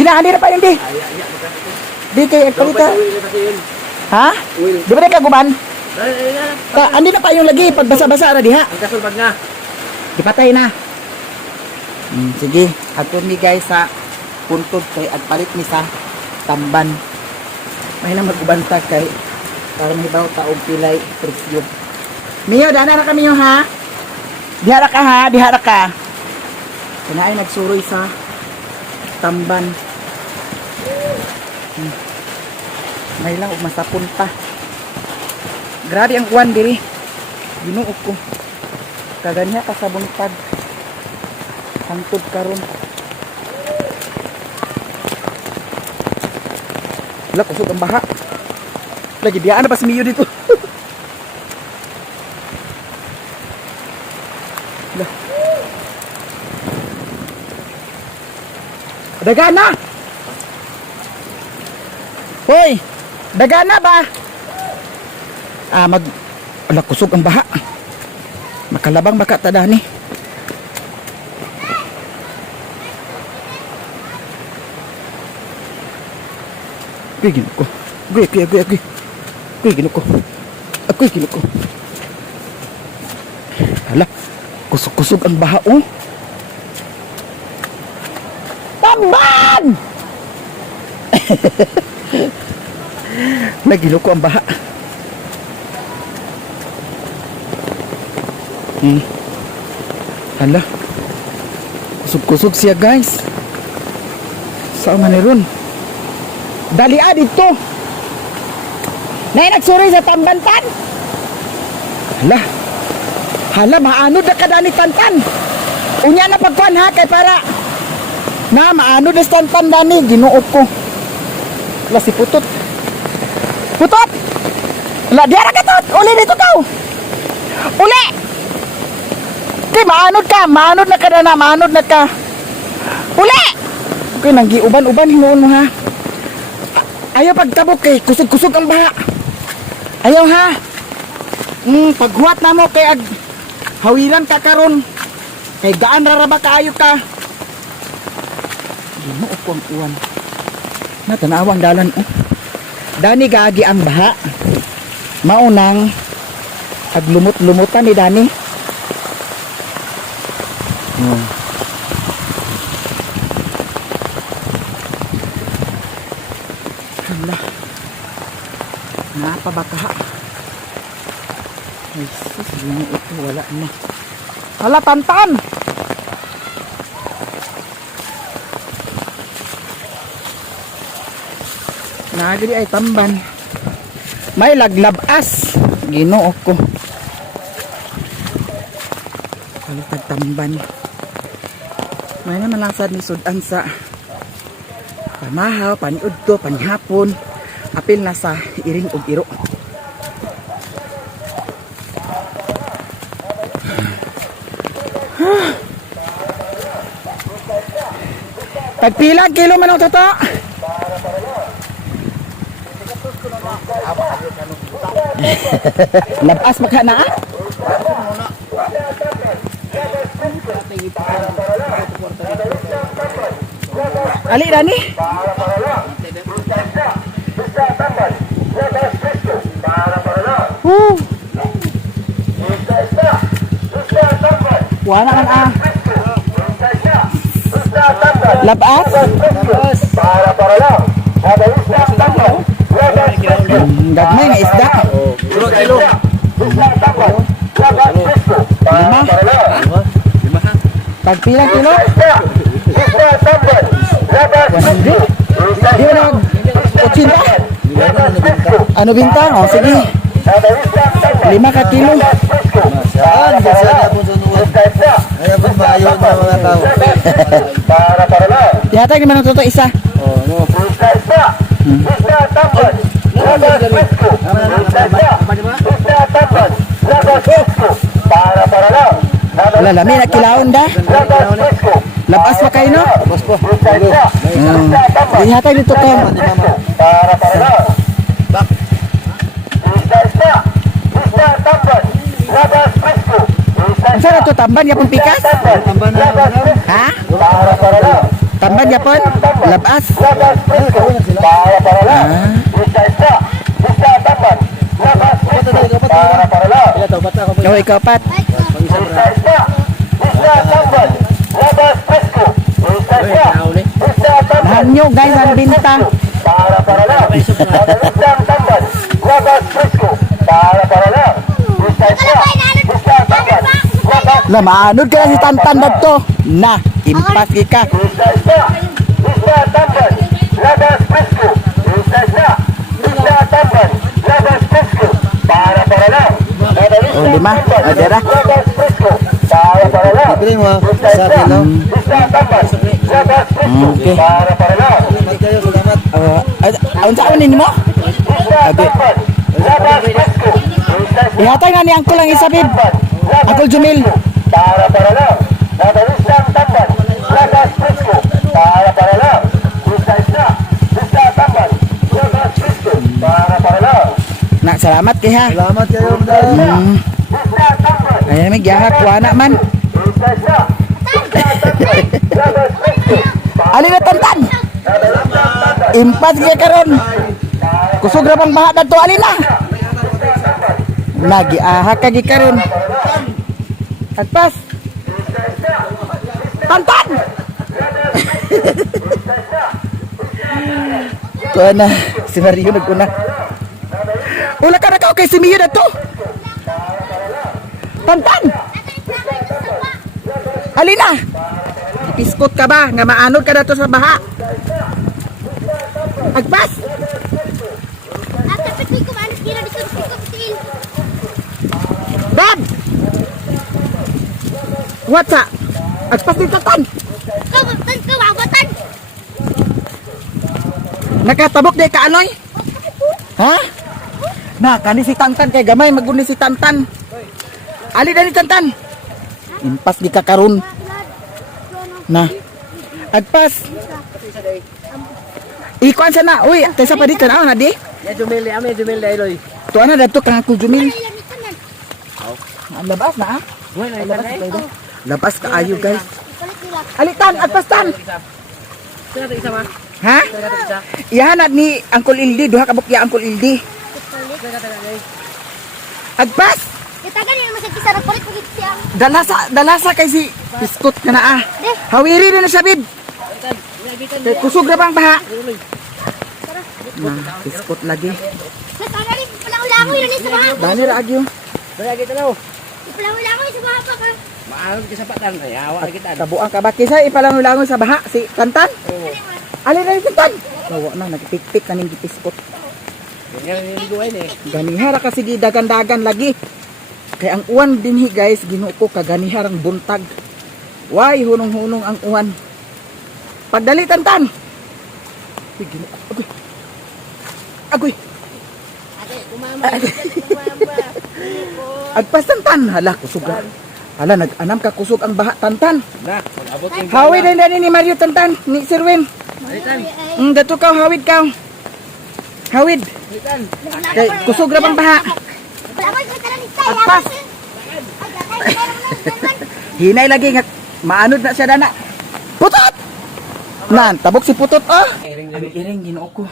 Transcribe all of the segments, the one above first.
Ginahali na pa yun, di. Di kay palita. Ha? Di ba na kaguban? Andi na pa yung lagi. Pag basa-basa na diha. Ang kasulbag nga. Ipatay na. Sige. Ato mi guys sa puntod kay agpalit mi sa tamban. May na magubanta kay para mahibaw taog pilay presyo. Miyo, dana na kami yung ha. Dihara ka ha, dihara ka. Kanaay nagsuroy sa tamban. May lang ug masapon pa. Grabe ang uwan diri. Ginuok ko. Kaganya ka sa buntag. Hangtod karon. Wala, kusog ang baha. Lagi biyaan na pa si Mio dito. Dagana! Hoy! Dagana ba? Wala, kusog ang baha. Makalabang baka tadani. Agoy, ginuko. Agoy. Agoy, ginuko. Agoy, ginuko. Hala, kusog-kusog ang baha, oh. Tamban! Naginuko ang baha. Hala, kusog-kusog siya, guys. Saan man ron? Dali dito. Nay nagsuroy sa tambantan. Hala, maanod na kadani tantan. Unya na pagkuhan ha, kay para na maanod na tantan dani. Ginuok ko. Wala si Putot. Putot! Wala, diara ka tot. Uli dito tao. Uli! Okay, maanod ka. Maanod na ka na. Maanod na ka. Uli! Okay, nanggi-uban-uban hinuon mo ha. Ayaw pagtabok kay kusog-kusog ang baha. Ayaw ha. Paghuwat na mo kay hawiran ka karon. Kay gaan raraba kaayo ka. Ginuok ko ang uwan. Natanawang dalan oh. Dani gaagi ang baha. Maunang aglumot-lumutan ni Dani. Hala. Napabaka. Ay, sus, yun ito, wala na. Hala, tantan! Nagri ay tamban. May laglabas. Ginoo ko. Kalitag tamban. May naman lang sa nisudan sa pamahaw, paniudto, panihapon. Apil na sa iring ug iro. Tagpilang kilo man ang toto? Labas magka na ah? Ali Dani? Wala kan ah. Labas? Para lang. Gagmay na isda. 2 kilo. 5? Pagpilang kilo? Hindi. Di ba nag 80? Ano bintang? O sige. 5 ka kilo. Saan? Saan po sa nuwan? Ayaw po maayon ng mga tao. Yatag naman ang totoo isa. No. Wala lami na kilaon da. Labas pa kayo no? Labas po. Yatag dito ka. Saan ito tamban? Yapong pikas? Tamban na. Ha? Tambad yapon? Labas? Kawin na sila. Pila to, bata ko. Oh, ikaw pat. Pag-isa pra. Uy, nauli. Lahat nyo guys, ang binta. Na, maanod ka na si Tantan na to. Na, impas ka. Oh, lima. Adera. Pipili mo, sa kilo. Okay. Salamat kayo, salamat. Ang saan nini mo? Okay. Ihatay na ni Angkol ang isabib. Angkol Jumil. Nak, salamat kay ha. Salamat kayo, madam. Ayan, may gihak. Wana man. Alin na Tantan? Impas kaya karon. Kusog ra bang baha dadto alin na? Nagiahak ka gi karon. Agpas. Tantan. Tuan na si Mario nagkuna. Wala ka na kay si Mio dadto. Tantan. Alin na? Ipiskot ka ba nga maanod ka dato sa baha? Agpas. Bob! What's up? Agpas din Tantan. Nakatabok di ka anoy? Ha? Na, kani si Tantan kay gamay maguni si Tantan. Ali dani Tantan. Impas di ka karon. Na. Agpas. Ikuan sana. Uy, tesa pa di ka na di? Ya Jumil, ame Jumil dai loy. Tuan na dato kang Angkol Jumil. Ang labas na ah. Uy, na ito. Labas ka ayo guys. Alitan, agpas tan. Kaya isa ma. Ha? Ihanat ni Angkol Ildi, duha ka bukya Angkol Ildi. Agpas. Kitagan niyo masig sa kulit kulit siya. Dalasa kay si biskot ka na ah. Hawiri rin na sabid. Kay kusog na bang baha. Na, biskot lagi. Natara rin palang ulangoy yun sa mga. Dani ra agyo. Daya kita no. Palang ulangoy sa mga pa ka. Maanod ka sa patan, ay awa kita. Kabuang ka ba kisa ipalangoy-langoy sa baha si Tantan? Ali na Tantan. Tawa na nagpikpik kaning gipiskot. Ganyan ni duay ni. Ganihara kasi gidagan-dagan lagi. Kaya ang uwan dinhi guys, ginuo ko kaganiharang buntag. Why hunong-hunong ang uwan. Pagdali Tantan. Uy, ginuo. Agoy. Agoy. Agpas Tantan. Hala, kusugan. Hala, nag-anam ka kusog ang baha Tantan. Na, abot yung Hawid din dani ni Mario Tantan, ni Sirwin. Alitan. Dato ka hawid ka. Hawid. Alitan. Kay kusog ra bang baha. Ulangoy ka tala ni Tay. Agpas. Hinay lagi nga maanod na siya dana. Putot. Nan, tabok si putot oh. Ang iring Ginoo ko.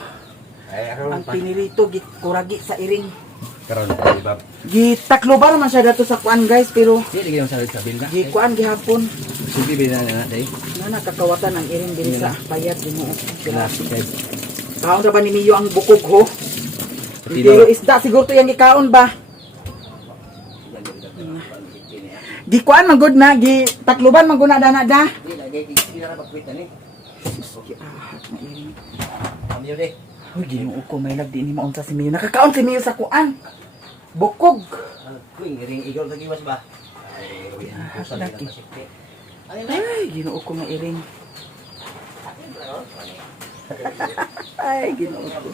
Ay ako Ang pinirito kuragi sa iring. karon di ba? Gitakloban man siya dato sa kuan guys pero Di gyud sa sabil na. gikuan gihapon. Sugi bina na dai. Na nakakawatan ang iring diri sa payat Ginoo. Sila guys. Kaon ra ba ni Mio ang bukog ho? Pero isda siguro to yang ikaon ba? Gikuan man gud na, gitakloban man gud na dana da. Di lagi sila na pagkwita ni. Giahat na iring. Amiyo de. Uy, Ginoo ko may lagdi ni maunsa si Mio. Nakakaon si Mio sa kuan. Bukog. Kuing ring igaw sa giwas ba? Ay, kusal laki. kita pasipte. Ay, Ginoo ko nga iring. Ay, Ginoo ko.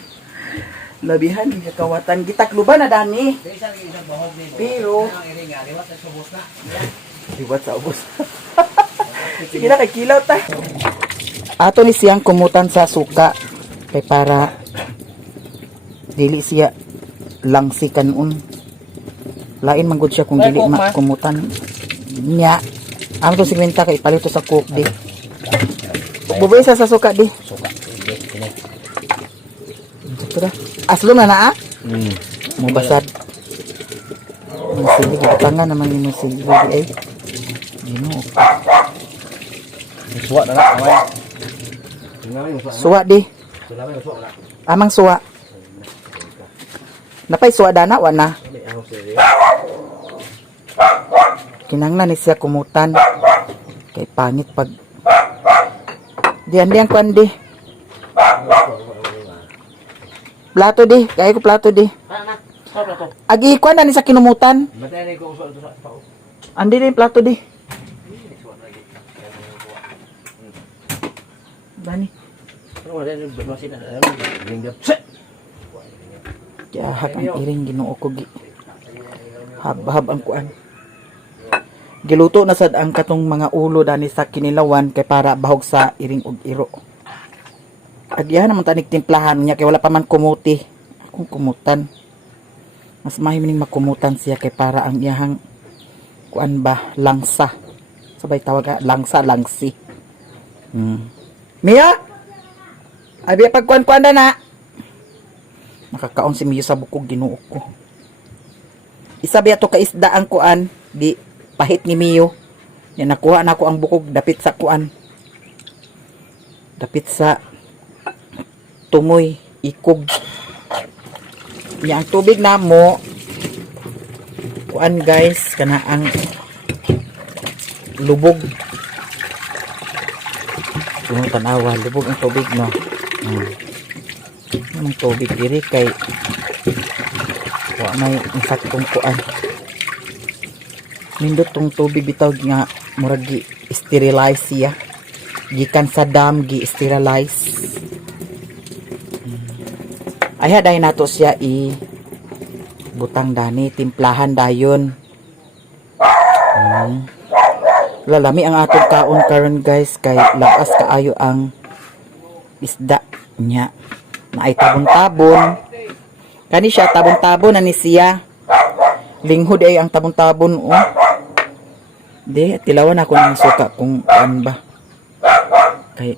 Labihan gi kakawatan gitakloban na dani. Isa lagi isang bahog ni. Pero Ang iring nga liwat sa subos na. iwat sa ubos. Sige na kay kilaw ta. Ato ni siyang kumutan sa suka kay para dili siya langsi kanon. Lain man gud siya kung dili kumutan niya. Ang to 50 kay palito sa cook di. Buboy sa suka di. Suka. Ini. Ito na. Aslom na na ah. Mubasad. Sige, tangan naman yun sige ay. Ginoo. Suwa na lang. Away. Tingnan mo suwa. Suwa di. Sila may suwa na. Amang suwa. Napay suwa dana wa na. Kinanglan ni siya kumutan. Kay pangit pag diyan kuan di. Plato di, kaya ko plato di. Agi kuan na ni sa kinumutan. Matay ko suwa sa pao. Andi din plato di. Dani. Ano wala ni masih na. Linggap. Jahat ang iring Ginoo ko gi. Habhab ang kuan. Giluto na sad ang katong mga ulo dani sa kinilawan kay para bahog sa iring ug iro. Agyahan naman tanig timplahan niya kay wala pa man kumuti. Akong kumutan. Mas mahimining makumutan siya kay para ang iyahang kuan ba langsa. Sabay tawag langsa langsi. Mia? Abi pagkuan-kuan na. Nakakaon si Mia sa bukog Ginoo ko. Isa biya to ka isda ang kuan di pahit ni Mio. Yan nakuha na ako ang bukog dapit sa kuan. Dapit sa tumoy ikog. Yan ang tubig na mo. Kuan guys, kana ang lubog. Kung tanawa, lubog ang tubig no. Ang tubig diri kay wa may insaktong kuan. Nindot tong tubig bitaw nga murag gi sterilize siya. Gikan sa dam gi sterilize. Ay haday nato siya i butang dani timplahan dayon. Lalami ang atong kaon karon guys kay lakas kaayo ang isda nya. Na ay tabon-tabon. Kani siya tabon-tabon na ni siya. Linghod ay ang tabon-tabon oh. Di, tilawan ako ng suka kung ano ba. Kay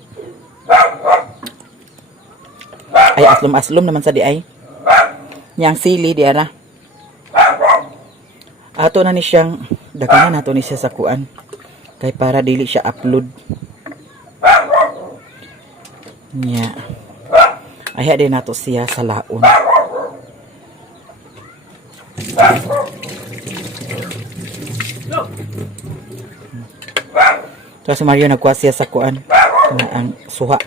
ay aslom-aslom naman sa di ay. Yang sili di ara. Ato na ni siyang daganan nato ni siya sa kuan. Kay para dili siya upload. Nya. Ay din nato siya sa laon. So si Mario nagkuha siya sa kuan na ang suha.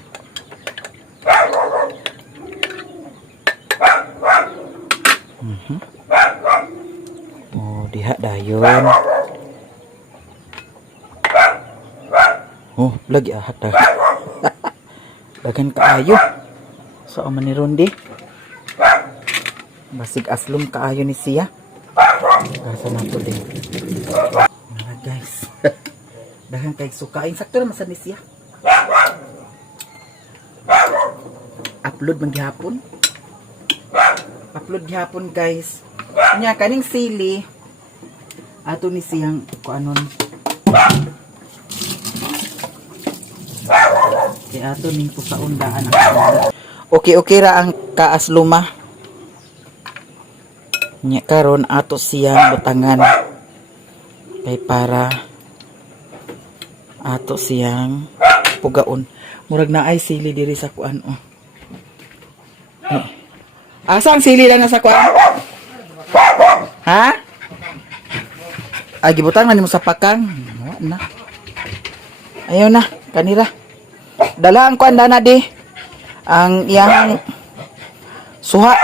Oh, diha dayon. Oh, lagi ahat dah. Dagan kaayo. So man ni Rondi. Basig aslom kaayo ni siya. Gasa na to din. Mga guys. Dahan kay sukain sakto naman sa ni siya. Upload man gihapon. Upload gihapon guys. Nya kaning sili ato ni siyang kuanon. Kaya ato ning pusaundaan ang okay ra ang kaasluma. Nya karon ato siyang butangan kay para ato siyang pugaon. Murag na ay sili diri sa kuan oh. Asa ang sili lang na sa kuan? Ha? Ay gibutan man nimo sa pakang. Na. Ayaw na kanira. Dala ang kuan dana di. Ang iyang suha.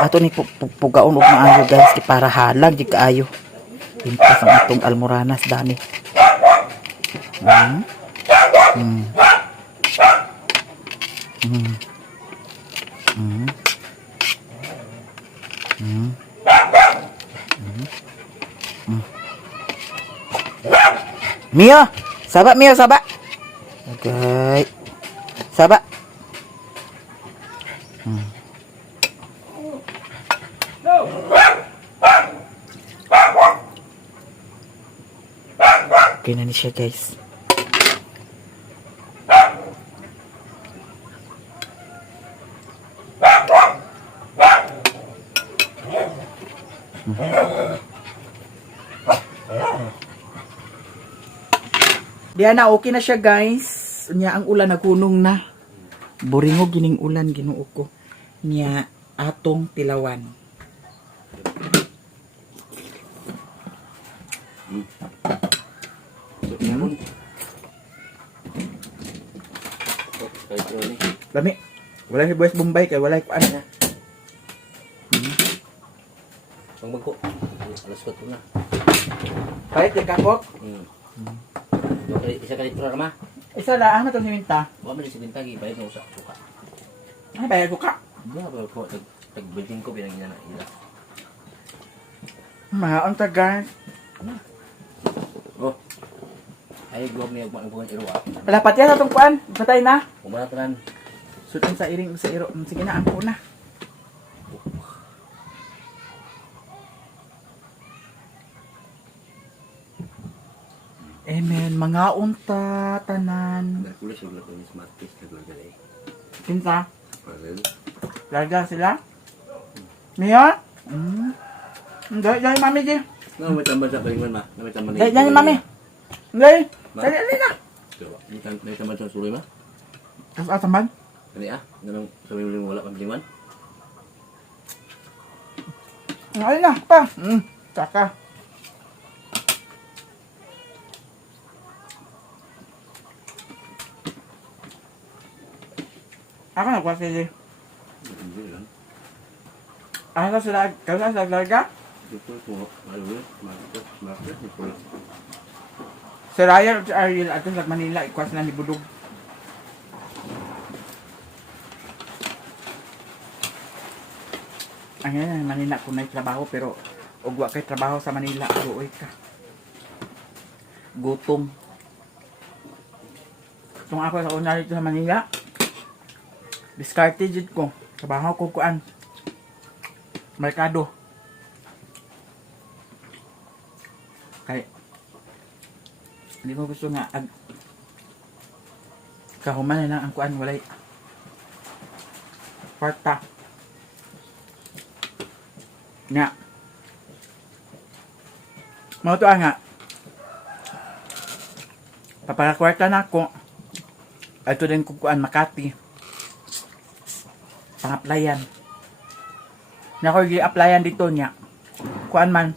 Ato ni pugaon og maayo guys kay para halag di kaayo. Pintas ang atong almoranas dani. Mia, saba Mia, saba. Okay. Saba. Okay na ni siya guys. Diana, okay na siya guys. Nya ang ulan nagunong na. Buringo gining ulan Ginoo ko. Nya atong tilawan. Lami. Wala si Boys Bombay kay wala ko ano. Pang bangko. Alas 4 na. Kahit yung kakot. Isa ka litro naman. Isa lang na itong siminta. Huwag mo rin si Bintagi. Bayad mo sa suka. Ay, bayad ko ka. Diba ba ko? Tag-building ko pinagina na ila. Mahaon ta guys. Oh. Ay, guwag niya ang buwan iro ah. Palapat yan atong kuan. Patay na. Umanatanan. Sudan sa iring sa iro. Sige na, angko na. Amen. Mga unta, tanan. Nagkulis yung lahat ng smart case na gulagay eh. Pinta. Parang. Larga sila. Mia? Dahil mami di. May tambal sa kalingan ma. May tambal na. Dahil mami. Dahil. Dahil na. Diba? May tambal sa suloy ma? Tapos atamban? Kani ah? Ganang sabi mo wala pang liman? Ay na, pa. Saka. Ako na kwa sila. Hindi lang. Ano sila? Kaya sila larga? Dito ko. Ano Smart case. Dito lang. Si Ryan at si Ariel ato sa Manila, ikwas na ni Budog. Ang yan, Manila kung may trabaho, pero ugwa kay trabaho sa Manila, uoy ka. Gutom. Kung ako sa una dito sa Manila, discarded dito ko. Trabaho ko kuan. Merkado. Kay hindi ko gusto nga kahuman na lang ang kuan walay kwarta nga mao to nga papakwarta na ako ato din ko kuan Makati pang-applyan na ko gi-applyan dito niya kuan man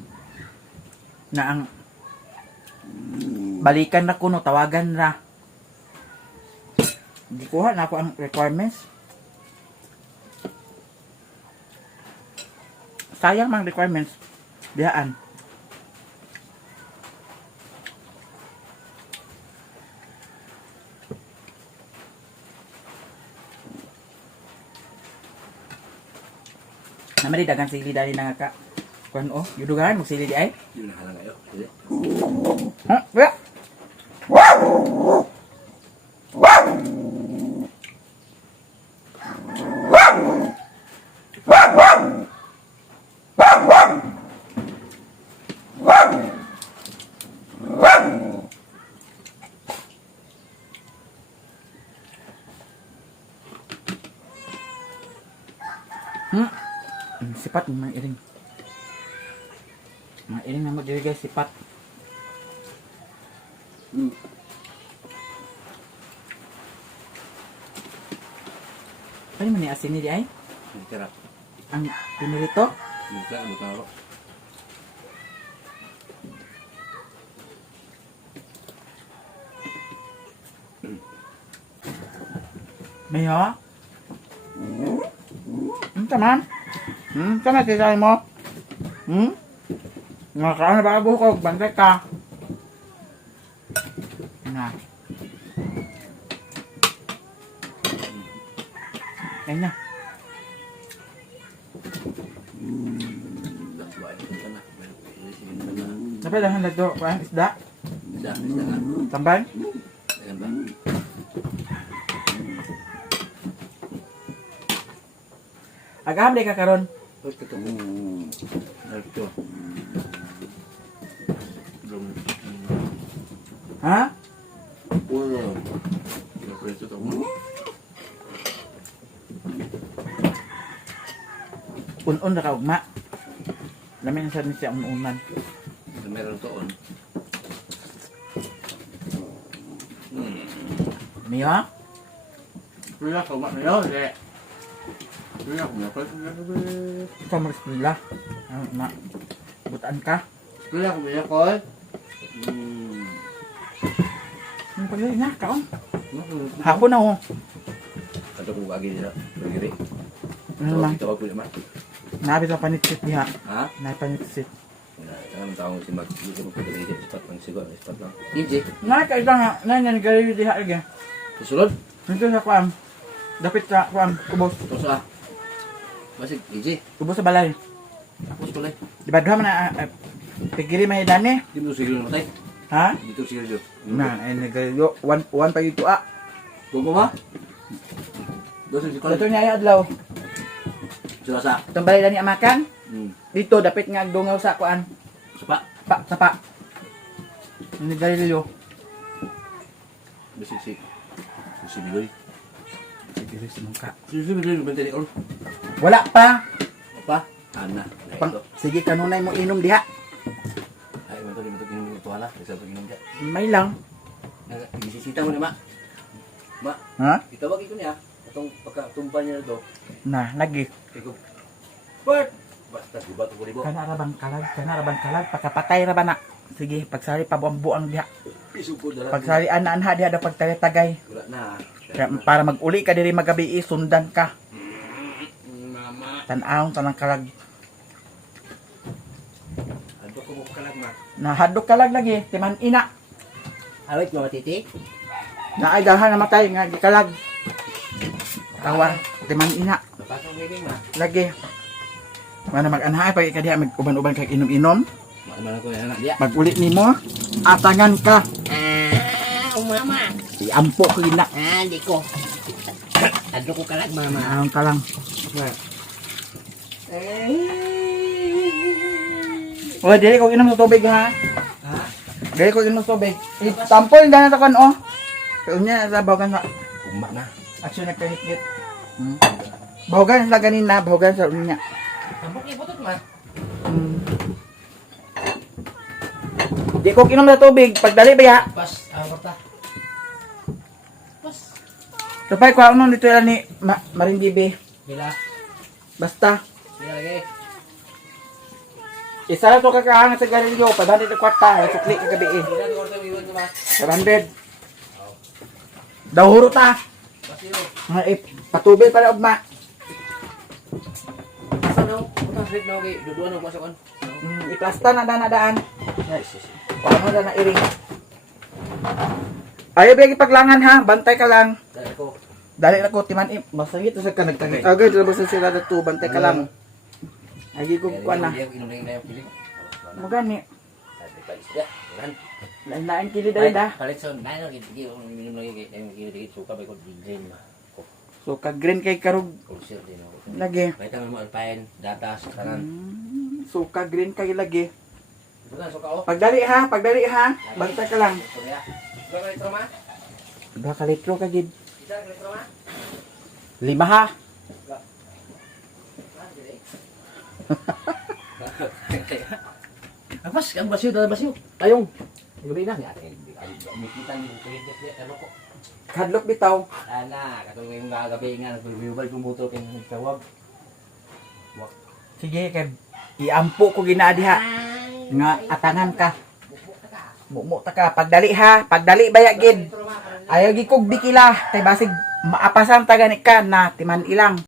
na ang balikan na kuno tawagan ra di kuha na ako ang requirements sayang mang requirements dihaan naman di dagang sili dali na nga ka kuan yudugan mo sili di ay Yun na halang kayo. Sige. ha wala sipat ng mga iring. Mga iring na mo diri guys, sipat. Ano man ni asin ni di ay? Tira. Ang pinirito? Buka ako. Mayo? Taman? Sama sisay mo? Nakakaan na ba bukog? Bantay ka. Na. Ayun na. Napadahan na ito. Parang isda. Isda nga. Tambay. Ayan ba? Agam di ka karon. Ito ito. Ito. Ha? Wala. Ito ito. Un-un ra ka ugma. Lamin sa ni siya unan. Meron toon. Miya? Wala ka ba na yun? Wala ka ba? Ikaw mag-eskwela. Na. Butaan ka. Wala ka ba ko? Ang pagay na, kaon. Hapon na oh. Ato ko agi dira. Pagiri. Ano naman? Tawag ko naman. Nabit ang panitsit niya. Ha? Napanitsit. Ang taong si Mag, dito ko pagiri dito. Spot lang siguro. Spot lang. Iji. Nakakaiba nga. Nangyari diha lagi. Susunod? Nito sa kuam. Dapit sa kuam. Kubos. Tapos ah. Masig, Iji. Kubos sa balay. Tapos tuloy. Di ba doon na pigiri may dani? Di mo siguro namatay. Ha? Dito siguro. Na, ay nagayo. One pa ito ah. Gugo ba? Doon si Ito Colin. niya adlaw. Sila sa. Itong balay dani amakan. Hmm. Dito dapit nga dungaw sa kuan. Sapa. Sapa. Nagayo. Bisik si. Si Bigoy. Pigiri sa mungka. Si Bigoy bente ni Ol. Wala pa. Apa? Ana. Pang, sige kanunay mo inom diha. Ay, manto di inom ito ala. Isa to inom dia. May lang. Gisisita mo ni Ma. Ma, Ha? itawag ito niya. Itong pagkatumpa niya na to. Na, lagi. Ikaw. Bert! Basta, diba ito libo? Kana rabang kalag, pagkapatay ra ba na. Sige, pagsari pa buang diha. Piso po dala. Pagsari ana-anha diha da pagtagay. Wala na. Para mag-uli ka diri magabi sundan ka. Mama. Tan-awon tanang kalag. Ano ko mo kalag ma? Nahadok kalag lagi, timan ina. Awit mo matiti? Naay dahan namatay nga gikalag. Tawa, timan ina. Napasang living ma. Lagi. Mana mag-anha pa ka diha mag-uban-uban kag inom-inom. Maano ko na anak dia. Mag-uli nimo, atangan ka. Mama. Iampo ko gina. Hindi ko. Ano ko kalag, mama. Naon ka lang. O, dili ko inom sa tubig ha. Ha? Dili ko inom sa tubig. Tampol na natakon oh. Kaya niya nabawagan sa Uma na. aksyon na kahit-hit. Bawagan sa ganina, bawagan sa unya. Tambok ibutot ma. Di ko inom sa tubig, pagdali ba ya? Pas, awarta. Pas. Kapay ko ano dito yan ni Marindibi. Hila. Basta. Hila lagi. Isa lang to kakahanga sa garilyo, padali na kwarta, sukli kagabi eh. Hila di order iwan ko ma. 700. Dahuro ta. Pasiyo. Nga patubil para ugma. Asa no? Utang trip na okay. Duduan ang pasokon. Iplasta na daan. Paano na nairing? Ayaw bigay paglangan ha, bantay ka lang. Dali ko. Dali na ko, timan masangit sa ka nagtangit. Agad, labas na sila dito, bantay ka lang. Agi ko kuan na. Inom na yung piling. Magani. Dali pa isda. Yan. Lain-lain kili dahil da. Palit son. Dahil lang gigi. Minum lagi gigi. Suka ba ko din ma. So, kag-green kay karug. Kulsir din ako. Lagi. May tama mo alpayan. Datas. Kanan. So, kag-green kay lagi. Ito na. Suka o. Pagdali ha. Bantay ka lang. Surya. Ito ka litro ma. 2 ka litro kagid. Isa ka litro ma. 5 ha. Ang basyo, dala basyo. Tayong. Gabi na. Mikita niyo. Ano ko. Kadlok bitaw. Ana, katong yung gagabi nga. Nagpulbibal kong motor kaya nagtawag. Sige, kay iampo ko ginadiha. Nga atangan ka. Mumo ta ka. Pagdali ha. Pagdali baya gid. Ayaw gi kog bikila. Kay basig maapasan tagani ka na timan ilang.